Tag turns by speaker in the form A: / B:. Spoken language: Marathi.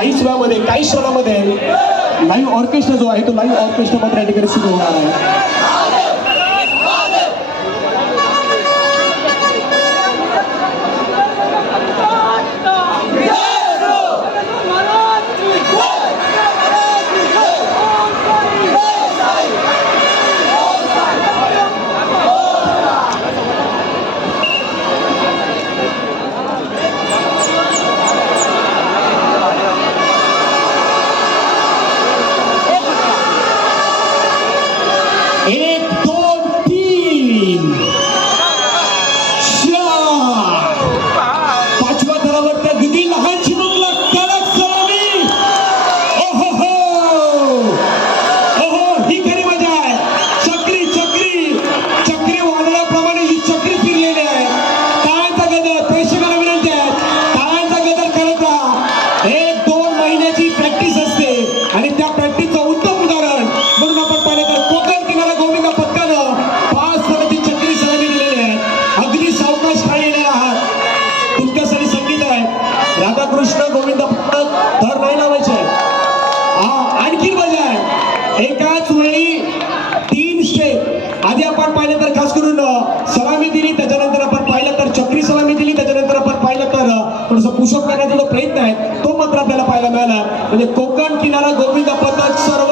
A: काही वेळामध्ये काही क्षणामध्ये लाईव्ह ऑर्केस्ट्रा जो आहे तो लाईव्ह ऑर्केस्ट्रामध्ये या ठिकाणी सुरू होणार आहे. राधाकृष्ण गोविंद पथक धर नाही लावायचे. आणखी मजा आहे. एकाच वेळी तीन स्टेप आधी आपण पाहिलं तर खास करून सलामी दिली त्याच्यानंतर आपण पाहिलं तर चक्री सलामी दिली त्याच्यानंतर आपण पाहिलं तर थोडस पुषप करण्याचा जो प्रयत्न आहे तो मात्र आपल्याला पाहायला मिळाला. म्हणजे कोकण किनारा गोविंद पथक सर्व